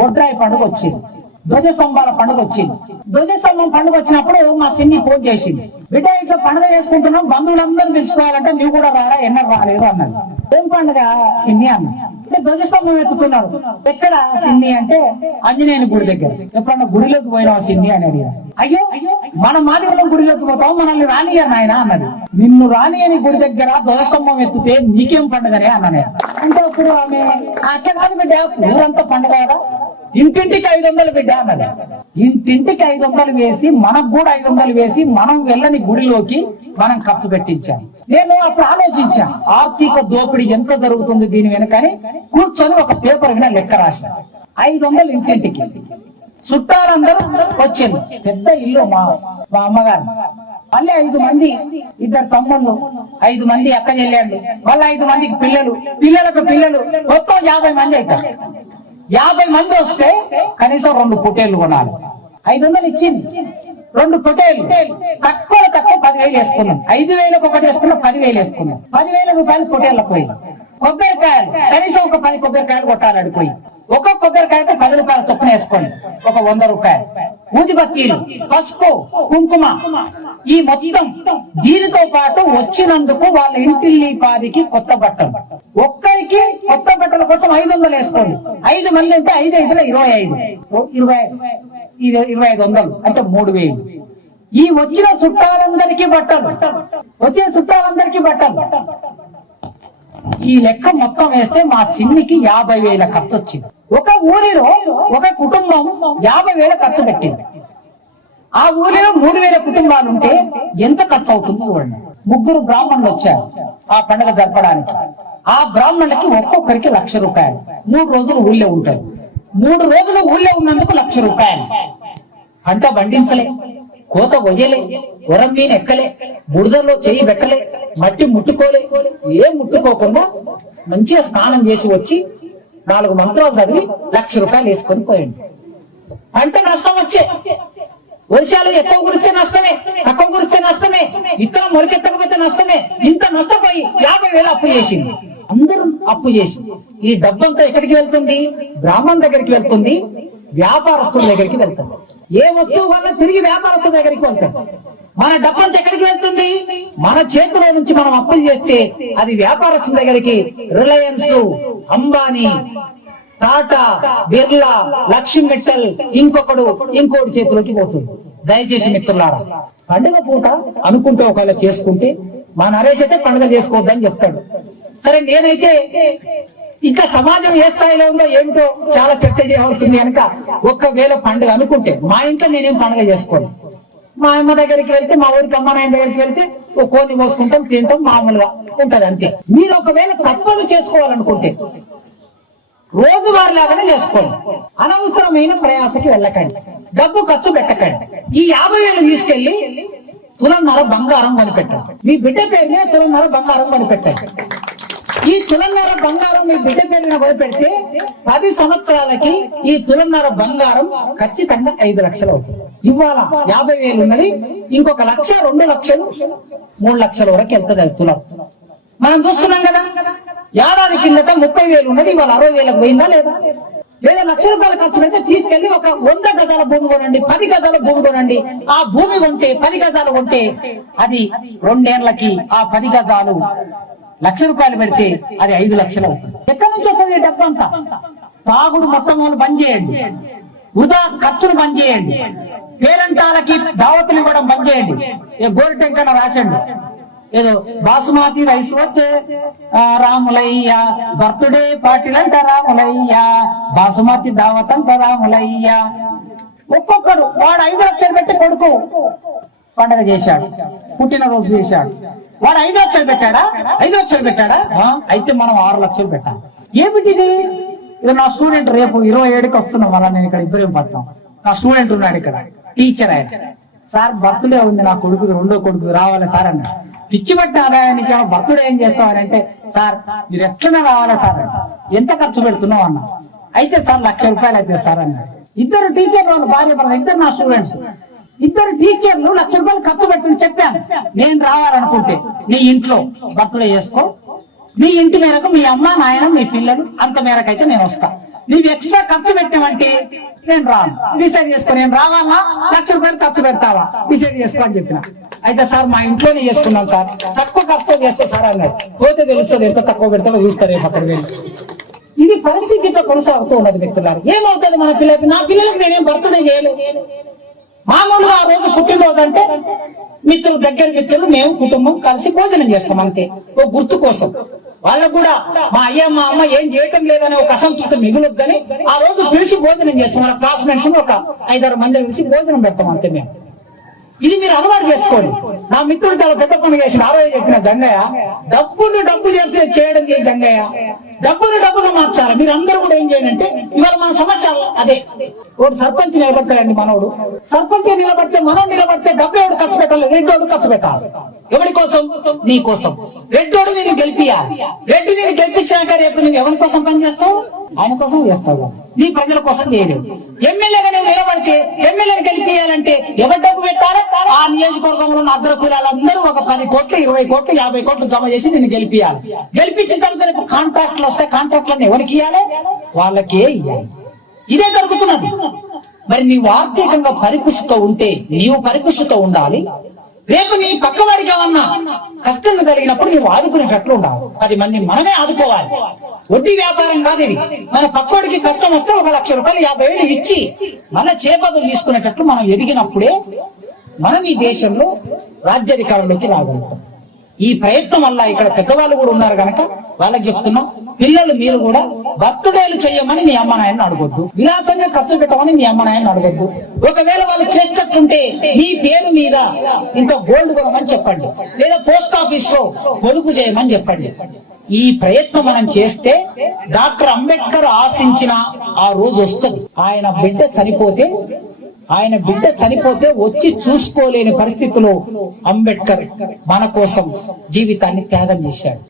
బొడ్రాయి పండుగ వచ్చింది. ధ్వజస్తంభాల పండుగ వచ్చింది. ధ్వజస్తంభం పండుగ వచ్చినప్పుడు మా సిన్ని ఫోన్ చేసింది. బిడ్డ ఇట్లా పండుగ చేసుకుంటున్నాం బంధువులందరూ పిలుచుకోవాలంటే నువ్వు కూడా రారా ఎన్న రాలేదు అన్నది. ఏం పండుగ చిన్ని అన్న? అంటే ధ్వజస్తంభం ఎత్తుతున్నారు. ఎక్కడ సిన్ని అంటే ఆంజనేయుని గుడి దగ్గర. ఎప్పుడన్నా గుడిలోకి పోయినావా సిన్ని అని అడిగా. అయ్యో అయ్యో మన మాదిగలం గుడిలోకి పోతాం మనల్ని రానియర్ ఆయన అన్నది. నిన్ను రానియని గుడి దగ్గర ధ్వజస్తంభం ఎత్తితే నీకేం పండుగనే అన్ననే అంటే అప్పుడు ఆమె అక్కడ కాదు బిడ్డ ఊరంతా పండుగ కదా. ఇంటింటికి ఐదు వందలు బిడ్డ అన్నది. ఇంటింటికి ఐదు వందలు వేసి మనకు కూడా ఐదు వందలు వేసి మనం వెళ్ళని గుడిలోకి మనం ఖర్చు పెట్టించాం. నేను అప్పుడు ఆలోచించాను ఆర్థిక దోపిడీ ఎంత జరుగుతుంది దీని వెనకని కూర్చొని ఒక పేపర్ మీద లెక్క రాశాను ఐదు వందలు ఇంటింటికి. చుట్టాలందరూ వచ్చింది పెద్ద ఇల్లు మా మా అమ్మగారు. మళ్ళీ ఐదు మంది ఇద్దరు తమ్ముళ్ళు ఐదు మంది అక్క చెల్లెళ్ళు మళ్ళీ ఐదు మందికి పిల్లలు పిల్లలకు పిల్లలు మొత్తం యాభై మంది అవుతారు యాభై మంది వస్తే కనీసం రెండు పొటేళ్ళు కొనాలి. ఐదు వందలు ఇచ్చింది. రెండు పొటేళ్ళు తక్కువ తక్కువ పదివేలు వేసుకున్నాం. ఐదు వేలకు ఒకటి వేసుకున్నాం పదివేలు వేసుకున్నాం. పదివేల రూపాయలు పొటేళ్ళకు పోయింది. కొబ్బరికాయలు. కనీసం ఒక పది కొబ్బరికాయలు కొట్టాలి అడిపోయి ఒక కొబ్బరికాయకు పది రూపాయల చొప్పున వేసుకోండి. ఒక వంద రూపాయలు. ఊదిబత్తీలు పసుపు కుంకుమ. ఈ మొత్తం దీనితో పాటు వచ్చినందుకు వాళ్ళ ఇంటిల్లి పాదికి కొత్త బట్టలు. ఒక్కరికి కొత్త బట్టల కోసం ఐదు వందలు వేసుకోండి. ఐదు మంది అంటే ఐదు ఐదులో ఇరవై ఐదు. ఇరవై ఇది ఇరవై ఐదు వందలు అంటే మూడు వేలు. ఈ వచ్చిన చుట్టాలందరికీ బట్టలు. వచ్చిన చుట్టాలందరికీ బట్టలు. ఈ లెక్క మొత్తం వేస్తే మా సిన్నికి యాభై వేల ఖర్చు వచ్చింది. ఒక ఊరిలో ఒక కుటుంబం యాభై వేల ఖర్చు పెట్టింది. ఆ ఊరిలో మూడు వేల కుటుంబాలు ఉంటే ఎంత ఖర్చు అవుతుంది చూడండి. ముగ్గురు బ్రాహ్మణులు వచ్చారు ఆ పండుగ జరపడానికి. ఆ బ్రాహ్మణులకి ఒక్కొక్కరికి లక్ష రూపాయలు. మూడు రోజులు ఊళ్ళో ఉంటాడు. మూడు రోజులు ఊళ్ళో ఉన్నందుకు లక్ష రూపాయలు. పంట పండించలే కోత వయ్యలే ఉరం మీన ఎక్కలే బురదలో చేయి పెట్టలే మట్టి ముట్టుకోలే ఏం ముట్టుకోకుండా మంచిగా స్నానం చేసి వచ్చి నాలుగు మంత్రాలు చదివి లక్ష రూపాయలు వేసుకొని పోయండి. పంట నష్టం వచ్చే. వర్షాలు ఎక్కువ కురిస్తే నష్టమే తక్కువ కురిస్తే నష్టమే విత్తనం మొలకెత్తకపోతే నష్టమే ఇంత నష్టపోయి యాభై వేలు అప్పు చేసింది అందరూ అప్పు చేసి ఈ డబ్బంతా ఎక్కడికి వెళ్తుంది? బ్రాహ్మణ్ దగ్గరికి వెళ్తుంది వ్యాపారస్తుల దగ్గరికి వెళ్తుంది. ఏ వస్తువు వల్ల తిరిగి వ్యాపారస్తుల దగ్గరికి వెళ్తాం మన డబ్బంతా ఎక్కడికి వెళ్తుంది? మన చేతిలో నుంచి మనం అప్పులు చేస్తే అది వ్యాపారస్తుల దగ్గరికి రిలయన్స్ అంబానీ టాటా బిర్లా లక్ష్మీ మిట్టల్ ఇంకొకడు ఇంకోటి చేతిలోకి పోతుంది. దయచేసి మిత్రులారా పండుగ పూట అనుకుంటే ఒకవేళ చేసుకుంటే మా నరేష్ అయితే పండుగ చేసుకోవద్దని చెప్తాడు. సరే నేనైతే ఇంకా సమాజం ఏ స్థాయిలో ఉందో ఏమిటో చాలా చర్చ చేయవలసింది కనుక ఒక్కవేళ పండుగ అనుకుంటే మా ఇంట్లో నేనేం పండుగ చేసుకోను. మా అమ్మ దగ్గరికి వెళ్తే మా ఊరికి అమ్మ నాయన దగ్గరికి వెళ్తే ఓ కోని మోసుకుంటాం తింటాం మామూలుగా ఉంటది అంతే. మీరు ఒకవేళ తప్పదు చేసుకోవాలనుకుంటే రోజువారి లాగానే చేసుకోండి. అనవసరమైన ప్రయాసకి వెళ్ళకండి. డబ్బు ఖర్చు పెట్టకండి. ఈ యాభై వేలు తీసుకెళ్ళి తులన్నర బంగారం కొనిపెట్టండి. మీ బిడ్డ పేరు మీద తులన్నర బంగారం కొనిపెట్టండి. ఈ తులన్నర బంగారం మీ బిడ్డ పేరున మీద పది సంవత్సరాలకి ఈ తులంగార బంగారం ఖచ్చితంగా ఐదు లక్షలు అవుతుంది. ఇవాళ యాభై వేలు ఉన్నది. ఇంకొక లక్ష రెండు లక్షలు మూడు లక్షల వరకు వెళ్తుంది అది తులం. మనం చూస్తున్నాం కదా ఏడాది కిందట ముప్పై వేలు ఉన్నది. ఇవాళ అరవై వేలకు పోయిందా లేదా? లేదా లక్ష రూపాయల ఖర్చు పెడితే తీసుకెళ్ళి ఒక వంద గజాల భూమి కొనండి పది గజాల భూమి కొనండి. ఆ భూమి కొంటే పది గజాలు కొంటే అది రెండేళ్ళకి ఆ పది గజాలు లక్ష రూపాయలు పెడితే అది ఐదు లక్షలు అవుతుంది. ఎక్కడి నుంచి వస్తుంది డబ్బు అంతా? తాగుడు మొత్తం వాళ్ళు బంద్ చేయండి. వృధా ఖర్చులు బంద్ చేయండి. పేరంటాలకి దావతులు ఇవ్వడం బంద్ చేయండి. ఏ గోరి టెంకన రాసండి. ఏదో బాసుమతి రైస్ వచ్చే రాములయ్య బర్త్డే పార్టీలంట రాములయ్య. బాసుమతి దావత్ అంట రాములయ్య. ఒక్కొక్కడు వాడు ఐదు లక్షలు పెట్టి కొడుకు పండగ చేశాడు పుట్టినరోజు చేశాడు. వాడు ఐదు లక్షలు పెట్టాడా? ఐదు లక్షలు పెట్టాడా? అయితే మనం ఆరు లక్షలు పెట్టాలి. ఏమిటిది? ఇది నా స్టూడెంట్ రేపు ఇరవై ఏడుకి వస్తున్నాం అలా నేను ఇక్కడ ఇబ్రహీంపట్నం నా స్టూడెంట్ ఉన్నాడు ఇక్కడ టీచర్ ఆయన. సార్ బర్త్డే ఉంది నా కొడుకు రెండో కొడుకు రావాలి సార్ అన్న పిచ్చి పట్టిన ఆదాయానికి బర్త్డే ఏం చేస్తామని అంటే సార్ మీరు ఎట్లనే రావాలా సార్ అన్న. ఎంత ఖర్చు పెడుతున్నావు అన్న అయితే సార్ లక్ష రూపాయలు అయితే సార్ అన్న ఇద్దరు టీచర్లు వాళ్ళు భార్య భర్త ఇద్దరు నా స్టూడెంట్స్. ఇద్దరు టీచర్లు లక్ష రూపాయలు ఖర్చు పెట్టిన చెప్పాను. నేను రావాలనుకుంటే నీ ఇంట్లో బర్త్డే చేసుకో. నీ ఇంటి మేరకు మీ అమ్మ నాయన మీ పిల్లలు అంత మేరకైతే నేను వస్తా. నీవు ఎక్స్ట్రా ఖర్చు పెట్టావంటే నేను రాను. డిసైడ్ చేసుకో నేను రావాలా? లక్ష రూపాయలు ఖర్చు పెడతావా? డిసైడ్ చేసుకో అని చెప్పిన. అయితే సార్ మా ఇంట్లోనే చేసుకున్నాం సార్. తక్కువ ఖర్చు చేస్తే సార్ అన్నారు. పోతే తెలుస్తుంది ఎంత తక్కువ పెడతాడో చూస్తారు అక్కడ వెళ్ళి ఇది పరిస్థితి ఇట్లా కొనసాగుతూ ఉన్నది వ్యక్తులారు. ఏమవుతుంది మన పిల్లలకి? నా పిల్లలకి నేనేం బర్త్డే చేయలేదు. మామూలుగా ఆ రోజు పుట్టినరోజు అంటే మిత్రులు దగ్గర మిత్రులు మేము కుటుంబం కలిసి భోజనం చేస్తాం అంతే. ఓ గుర్తు కోసం. వాళ్ళకు కూడా మా అయ్య మా అమ్మ ఏం చేయటం లేదనే ఒక అసంతృప్తి మిగులొద్దని ఆ రోజు పిలిచి భోజనం చేస్తాం. మన క్లాస్మేట్స్ ఒక ఐదారు మంది పిలిచి భోజనం పెడతాం అంతే మేము. ఇది మీరు అలవాటు చేసుకోండి. నా మిత్రుడు చాలా పెద్ద పని చేసిన ఆ రోజు చెప్పిన జంగయ్య డబ్బును డబ్బు చేసి చేయడం జంగయ్య? డబ్బును డబ్బుగా మార్చాలి? మీరు అందరూ కూడా ఏం చేయండి అంటే ఇవాళ మన సమస్య అదే. వాడు సర్పంచ్ నిలబడతాడండి మనోడు. సర్పంచ్ నిలబడితే మనం నిలబడితే డబ్బు ఎవడు ఖర్చు పెట్టాలి? రెడ్డోడు ఖర్చు పెట్టాలి. ఎవరి కోసం? నీ కోసం. రెడ్డోడు నేను గెలిపియాలి. రెడ్డి నేను గెలిపించాక రేపు నువ్వు ఎవరి కోసం పని చేస్తావు? ఆయన కోసం చేస్తావు నీ ప్రజల కోసం చేయలేవు. ఎమ్మెల్యేగా నువ్వు నిలబడితే ఎమ్మెల్యేని గెలిపియాలంటే ఎవరి డబ్బు పెట్టాలి? ఆ నియోజకవర్గంలో ఉన్న అగ్రకూరాలందరూ ఒక పది కోట్లు ఇరవై కోట్లు యాభై కోట్లు జమ చేసి నేను గెలిపియాలి. గెలిపించిన తర్వాత కాంట్రాక్ట్లు వస్తే కాంట్రాక్ట్లను ఎవరికి ఇవ్వాలి వాళ్ళకే ఇవ్వాలి ఇదే జరుగుతున్నది. మరి నీవు ఆర్థికంగా పరిపుష్టితో ఉంటే నీవు పరిపుష్టితో ఉండాలి. రేపు నీ పక్కవాడికి ఏమన్నా కష్టం కలిగినప్పుడు నువ్వు ఆదుకునేటట్లు ఉండాలి. పది మంది మనమే ఆదుకోవాలి. వడ్డీ వ్యాపారం కాదు ఇది. మన పక్కవాడికి కష్టం వస్తే ఒక లక్ష రూపాయలు యాభై వేలు ఇచ్చి మన చేపదలు తీసుకునేటట్లు మనం ఎదిగినప్పుడే మనం ఈ దేశంలో రాజ్యాధికారంలోకి రాగలుగుతాం. ఈ ప్రయత్నం వల్ల ఇక్కడ పెద్దవాళ్ళు కూడా ఉన్నారు కనుక వాళ్ళకి చెప్తున్నాం పిల్లలు మీరు కూడా బర్త్డేలు చేయమని మీ అమ్మ నాయన అడగొద్దు. విలాసంగా ఖర్చు పెట్టమని మీ అమ్మ నాయన అడగొద్దు. ఒకవేళ వాళ్ళు చేసేటట్టుంటే మీ పేరు మీద ఇంత గోల్డ్ కొనమని చెప్పండి. లేదా పోస్ట్ ఆఫీస్లో పొదుపు చేయమని చెప్పండి. ఈ ప్రయత్నం మనం చేస్తే డాక్టర్ అంబేద్కర్ ఆశించిన ఆ రోజు వస్తుంది. ఆయన బిడ్డ చనిపోతే ఆయన బిడ్డ చనిపోతే వచ్చి చూసుకోలేని పరిస్థితిలో అంబేద్కర్ మన కోసం జీవితాన్ని త్యాగం చేశాడు.